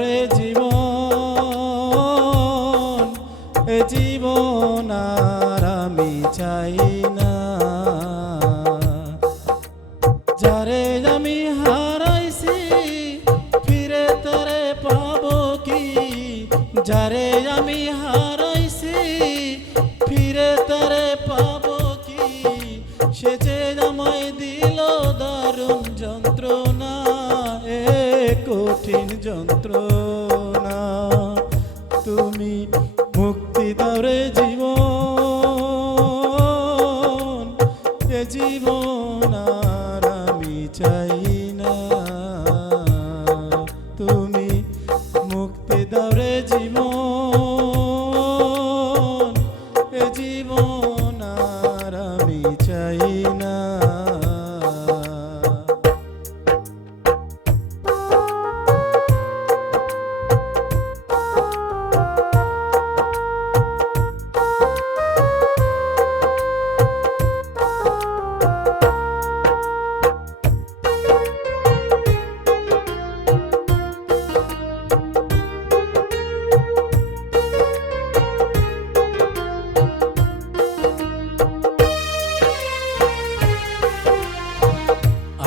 রে জীবন, এ জীবন আর আমি চাই না। যারে আমি হারাইছি ফিরে তারে পাবো কি, যারে আমি হারাইছি ফিরে তারে পাবো কি, সে যে আমায় দিল দারুণ যন্ত্রণা, এ কঠিন যন্ত্রণা। তুমি মুক্তি দাও রে জীবন, এ জীবন আর আমি চাই না। তুমি মুক্তি দাও রে জীবন, এ জীবন আর আমি চাই না।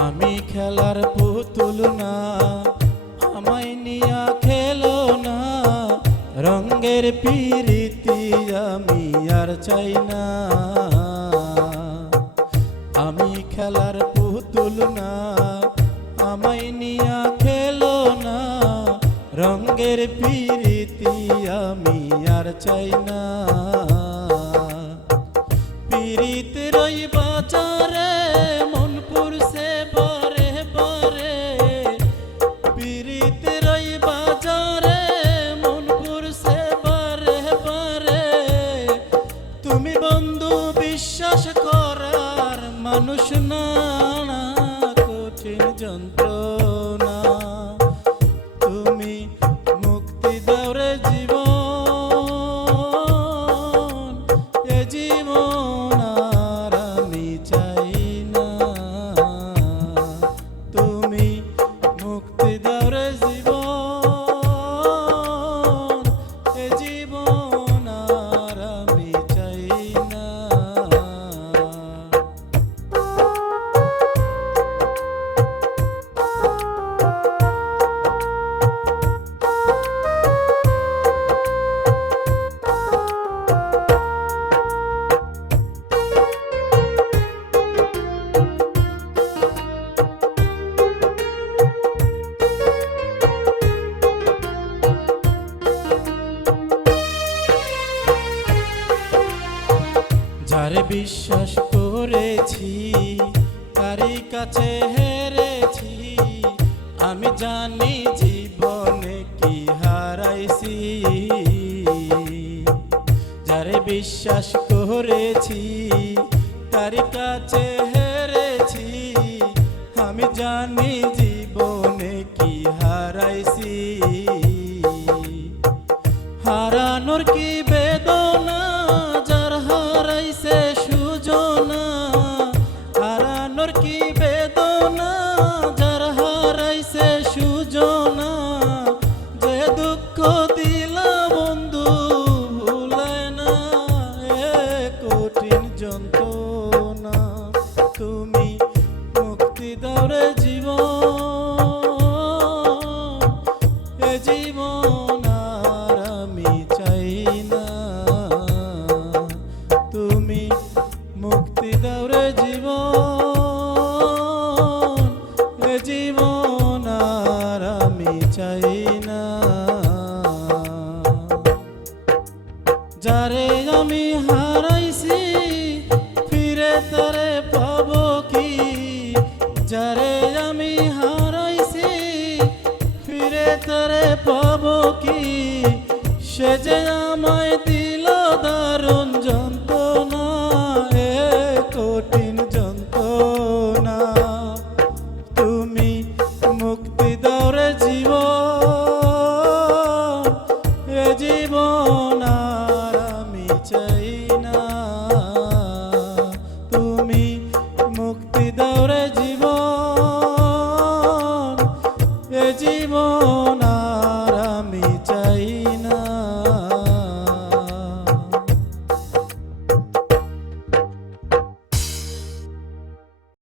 আমি খেলার পুতুল না, আমায় নিয়া খেলো না, রঙের পিরিতি আমি আর চাই না। আমি খেলার পুতুল না, আমায় নিয়া খেলো না, রঙের পিরিতি আমি আর চাই না। পিরিতের ওই বাজারে মন পুরছে বারে বারে, পিরিতের ওই বাজারে মন পুরছে বারে বারে। তুমি বন্ধু বিশ্বাস করার মানুষ না, কঠিন যন্ত্রণা। তুমি মুক্তি দাও রে জীবন, এ জীবন আর আমি চাই না। তুমি মুক্তি দাও রে জীবন, এ জীবন আর আমি চাই না। যারে বিশ্বাস করেছি তারই কাছে হেরেছি, আমি জানি জীবনে কি হারাইছি। যারে বিশ্বাস করেছি তারই কাছে হেরেছি, আমি জানি জীবনে কি হারাইছি। হারানোর কি বেদনা যার হারাইছে সুজনা, হারানোর কি বেদনা যার হারাইছে সুজনা। যে দুঃখ দিলা বন্ধু ভুলায় না, এ কঠিন যন্ত্রণা। তুমি মুক্তি দাও রে জীবন, এ জীবন আর আমি চাই না। তুমি মুক্তি দাও রে জীবন, এ জীবন আর আমি চাই না। যারে আমি হারাইছি ফিরে তারে পাবো কি, যারে আমি হারাইছি ফিরে তারে পাবো কি, সে যে আমায়